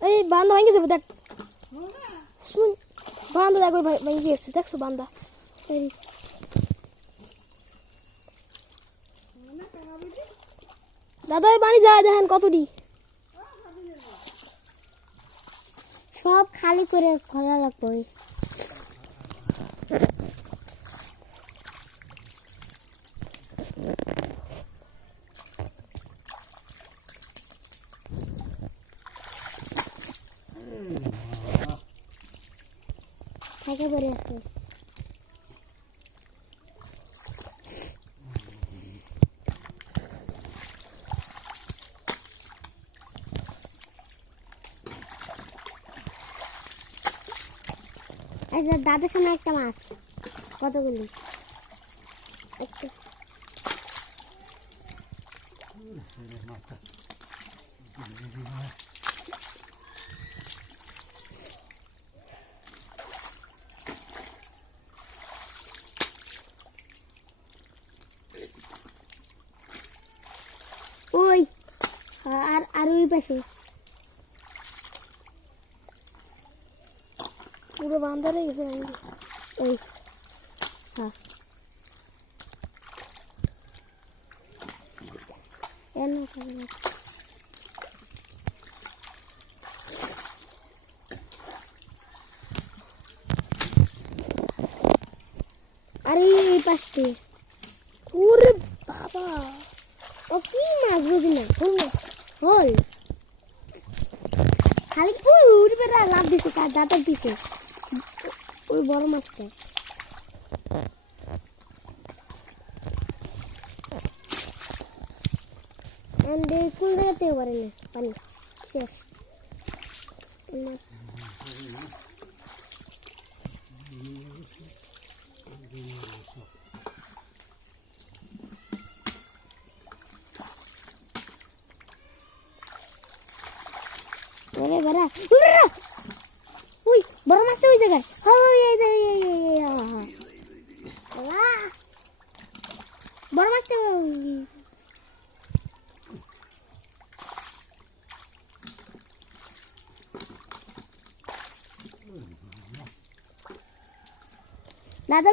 এই বান্দা ভেঙে যাবে, দেখ। শুন, বান্দা দেখ, ওই ভেঙে গেছে, দেখছ বান্দা? এই। দাদা, ওই পানি যায়, দেখেন কতটি। সব খালি করে খোলা লাগবে থাকে পরে আছে দাদার সামনে একটা মাছ কতগুলি? একটা। ওই পাশে পুরো বান্দা রয়ে গেছে ওই হ্যাঁ। এর আরে, এই পাশে ওরে বাবা। ও কি মাছ বুঝি না? মাছ। হল। খালি উই উড়বে না লাভ দিছে কার দাঁতের পিছে ওই বড় মাছটা। এন্ড কোন জায়গা থেকে পারে না? পানি। শেষ। মাছ বারা উই, বড় মাছটা ওই জায়গায়। ওই-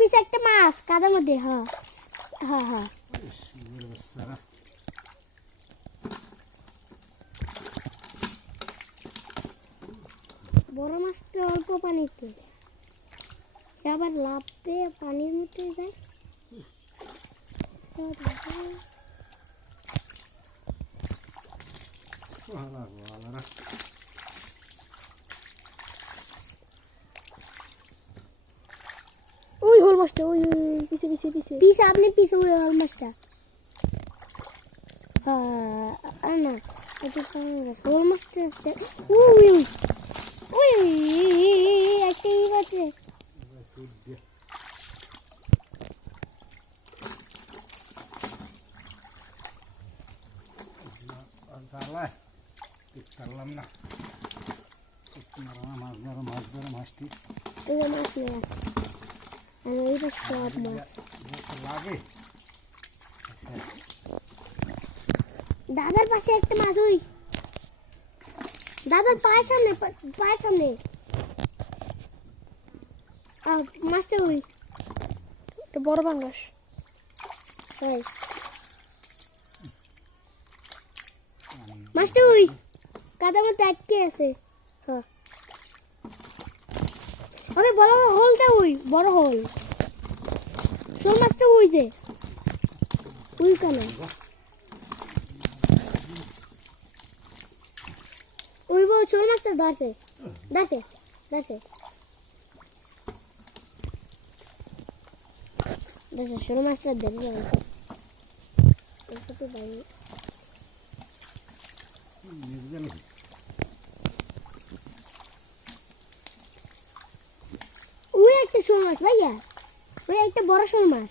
পিছে একটা মাছ, কাদার মধ্যে হ্যাঁ হ্যাঁ হ্যাঁ বড় মাছটা অল্প পানিতে আবার লাভ দিয়ে পানির মধ্যে যায় ওই হোল মাছটা ওই ওই, ওই, পিছে পিছে পিছে। পিছে আপনি পিছে ওই হল মাছটা। হ্যাঁ না এটা হল মাছটা দে- উই একটা ই আছে জ্বালায় মাছ ধরো মাছ ধরো মাছটি লাগে দাদার পাশে একটা মাছ, ওই। দাদার পায়ের সামনে পায়ের সামনে। মাছটা ওই বড় বাংলাস মাছটা ওই কাদার মধ্যে আটকে আছে। হ্যাঁ। ওই বড় হোলটা ওই, বড় হোল। শোল মাছটা ওই যে, ওই কেন ওই বড় শোল মাছটা ধরছে। ধরছে ধরছে। ধরছে শোল মাছটা বাইরে ওই একটা শোল মাছ ভাইয়া। ওই একটা বড় শোল মাছ